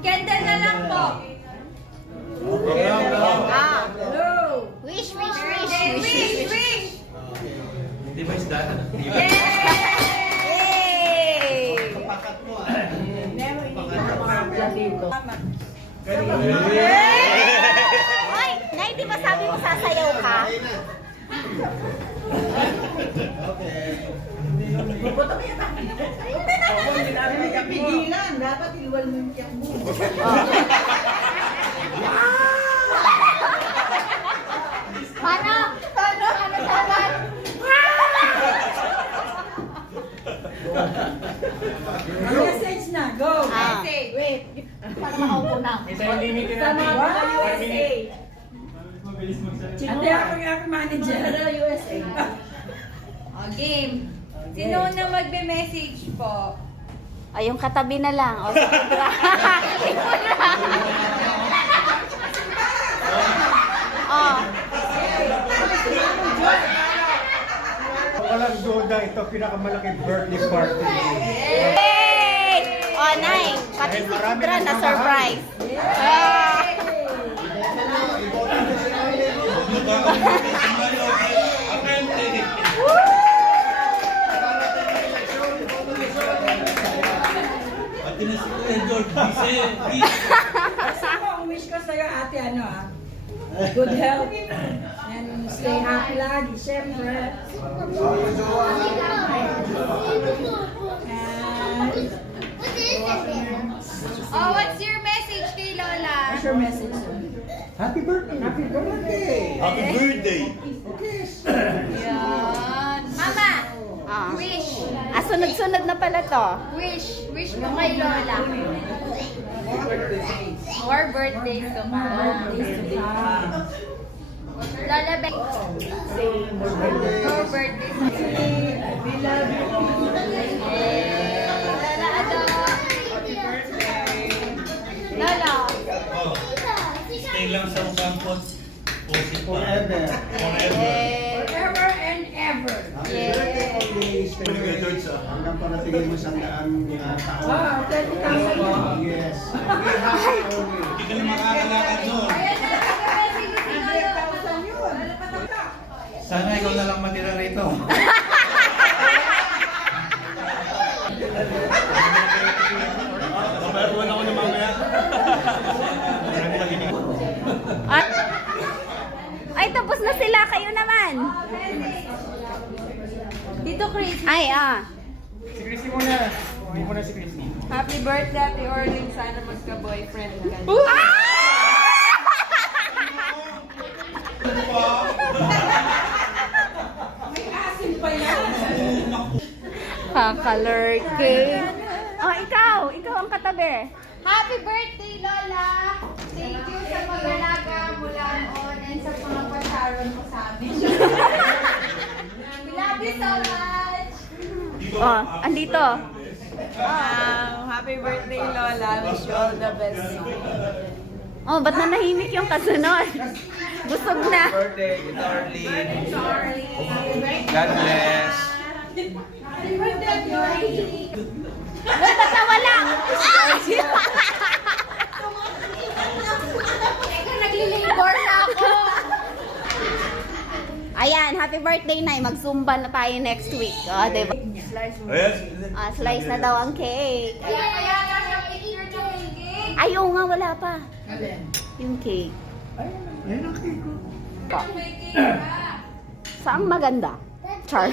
Candle na lang po. Wish. Hindi ba isda? Yay! Pakat mo Hoy, Nay, di ba sabi mo sasayaw ka? Hindi namin kapigilan. Dapat iluwal mo yung tiyak mo. Paano? Ano dapat? Message na. Go. Wait. Para makaupo na. Ito yung limit Sa mga USA. Mabilis magsalita. Ate ako yung aking manager. USA. Game. Sino na magbe-message po? Ay, yung katabi na lang. O, sige, ikaw na. Walang duda, ito pinakamalaking birthday party. Yay! O, Nay, pati si Kudra na surprise. Ang wish ko sa'yo, ate, good health. And stay happy lagi, syempre. Oh, what's your message kay Lola? What's your message? Happy birthday! Happy birthday! Happy birthday! Yan. Mama, Ah. wish. Sunod-sunod na pala to. Wish mo kay Lola. More birthdays to come. Lola, more birthdays. We love you. Lola, Lola. Oh, stay lang sa campus. Forever. Forever. Forever and ever. Hanggang paratingin mo sa taon. 20,000. Yes. Hindi ka na makakalakad doon. Ayan na, nag-message si Lola. 100,000 yun. Sana ikaw na lang matira rito. Mabayawan ako na mamaya. Ay, tapos na sila. Kayo naman. Tito Chris. Ay, Si Christy muna. Hindi muna si Christy. Happy birthday, Ate Orling. Sana magka-boyfriend ka. May asin pa yan. Kakalurking. Oh, ikaw ang katabi. Happy birthday, Lola! Thank you sa pag-alaga mula noon and sa mga pasyaron mo sa amin. We love you so much! Oh, andito. Happy birthday, Lola. Wish you all the best. Oh, ba't nanahimik yung kasunod? Busog na. Birthday, Darlene. Sorry. God bless. Happy birthday, Joy! Ba't natawala? Teka, nagli-labor na ako. Ayan, happy birthday, Nay. Mag-zumba na tayo next week. Oh, diba? Slice na daw ang cake. Kaya na siya picture ng cake. Ay, oo nga, wala pa. Yung cake. Ayun ang cake ko. May cake ka. Saan maganda? Char.